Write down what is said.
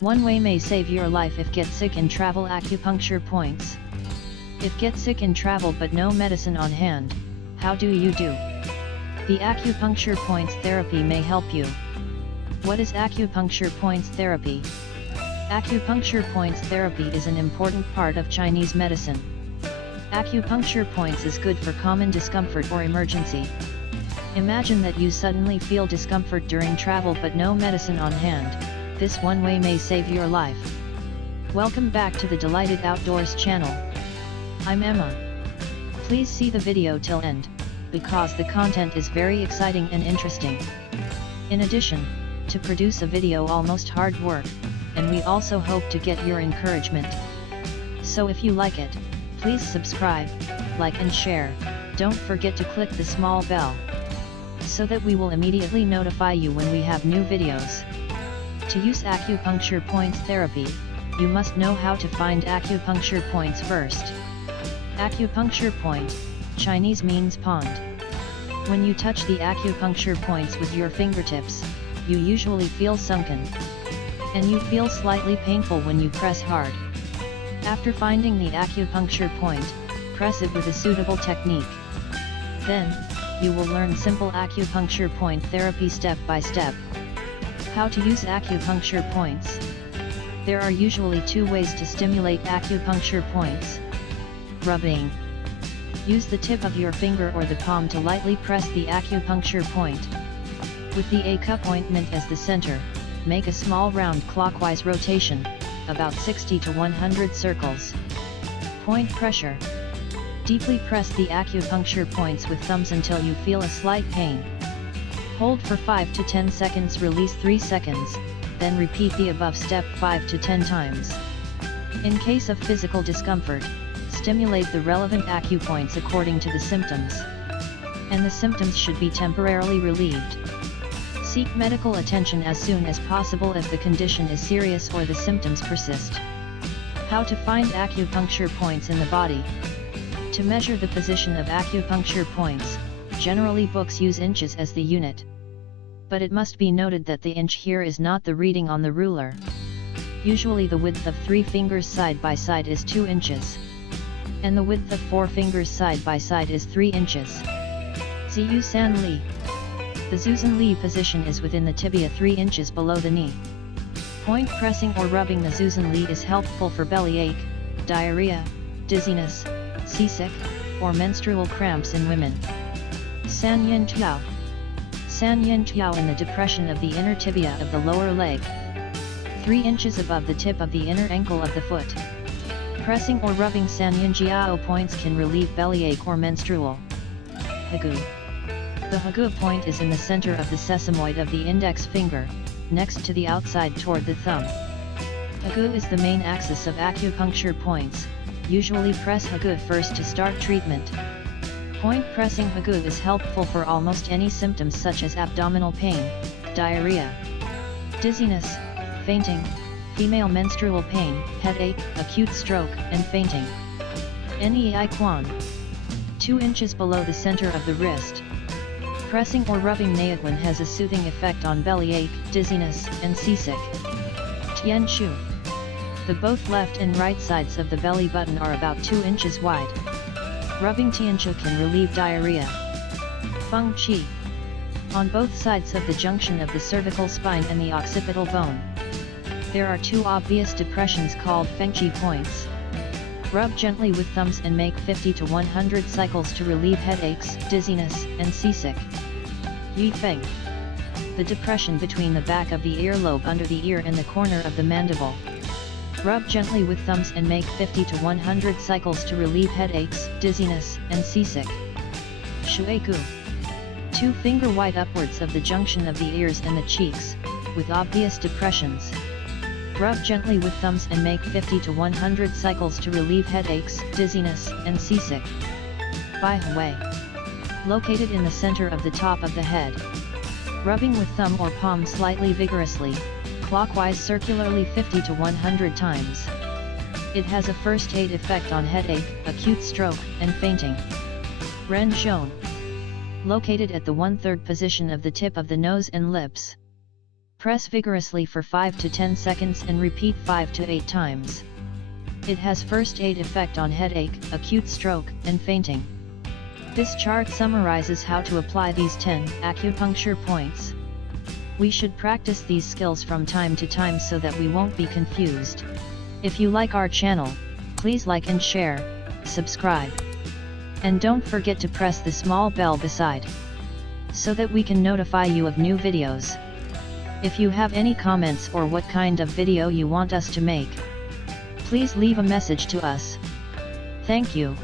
One way may save your life if get sick in travel acupuncture points. If get sick in travel but no medicine on hand, how do you do? The acupuncture points therapy may help you. What is acupuncture points therapy? Acupuncture points therapy is an important part of Chinese medicine. Acupuncture points is good for common discomfort or emergency. Imagine that you suddenly feel discomfort during travel but no medicine on hand. This one way may save your life. Welcome back to the Delighted Outdoors channel. I'm Emma. Please see the video till end, because the content is very exciting and interesting. In addition, to produce a video almost hard work, and we also hope to get your encouragement. So if you like it, please subscribe, like and share. Don't forget to click the small bell, so that we will immediately notify you when we have new videos. To use acupuncture points therapy, you must know how to find acupuncture points first. Acupuncture point, Chinese means pond. When you touch the acupuncture points with your fingertips, you usually feel sunken, and you feel slightly painful when you press hard. After finding the acupuncture point, press it with a suitable technique. Then, you will learn simple acupuncture point therapy step by step. How to use acupuncture points? There are usually two ways to stimulate acupuncture points. Rubbing. Use the tip of your finger or the palm to lightly press the acupuncture point. With the A cup ointment as the center, make a small round clockwise rotation, about 60 to 100 circles. Point pressure. Deeply press the acupuncture points with thumbs until you feel a slight pain. Hold for 5 to 10 seconds, release 3 seconds, then repeat the above step 5 to 10 times. In case of physical discomfort, stimulate the relevant acupoints according to the symptoms. And the symptoms should be temporarily relieved. Seek medical attention as soon as possible if the condition is serious or the symptoms persist. How to find acupuncture points in the body? To measure the position of acupuncture points, generally books use inches as the unit. But it must be noted that the inch here is not the reading on the ruler. Usually the width of 3 fingers side by side is 2 inches. And the width of 4 fingers side by side is 3 inches. Ziyu San Li. The Zuzan Li position is within the tibia 3 inches below the knee. Point pressing or rubbing the Zuzan Li is helpful for bellyache, diarrhea, dizziness, seasick, or menstrual cramps in women. San Yin Tiao. San Yin Tiao in the depression of the inner tibia of the lower leg, 3 inches above the tip of the inner ankle of the foot. Pressing or rubbing San Yin Jiao points can relieve bellyache or menstrual. Hagu. The Hagu point is in the center of the sesamoid of the index finger, next to the outside toward the thumb. Hagu is the main axis of acupuncture points. Usually press Hagu first to start treatment. Point pressing Hagu is helpful for almost any symptoms such as abdominal pain, diarrhea, dizziness, fainting, female menstrual pain, headache, acute stroke, and fainting. Nei Quan. 2 inches below the center of the wrist. Pressing or rubbing Neiguan has a soothing effect on bellyache, dizziness, and seasick. Tian Shu. The both left and right sides of the belly button are about 2 inches wide. Rubbing Tianchu can relieve diarrhea. Feng Qi. On both sides of the junction of the cervical spine and the occipital bone, there are 2 obvious depressions called Feng Qi points. Rub gently with thumbs and make 50 to 100 cycles to relieve headaches, dizziness, and seasick. Yi Feng. The depression between the back of the earlobe under the ear and the corner of the mandible. Rub gently with thumbs and make 50 to 100 cycles to relieve headaches, dizziness, and seasick. Shueku. 2 finger wide upwards of the junction of the ears and the cheeks, with obvious depressions. Rub gently with thumbs and make 50 to 100 cycles to relieve headaches, dizziness, and seasick. Bai Hui. Located in the center of the top of the head. Rubbing with thumb or palm slightly vigorously, clockwise circularly 50 to 100 times. It has a first aid effect on headache, acute stroke, and fainting. Ren Zhong. Located at the 1/3 position of the tip of the nose and lips. Press vigorously for 5 to 10 seconds and repeat 5 to 8 times. It has first aid effect on headache, acute stroke, and fainting. This chart summarizes how to apply these 10 acupuncture points. We should practice these skills from time to time so that we won't be confused. If you like our channel, please like and share, subscribe. And don't forget to press the small bell beside, so that we can notify you of new videos. If you have any comments or what kind of video you want us to make, please leave a message to us. Thank you.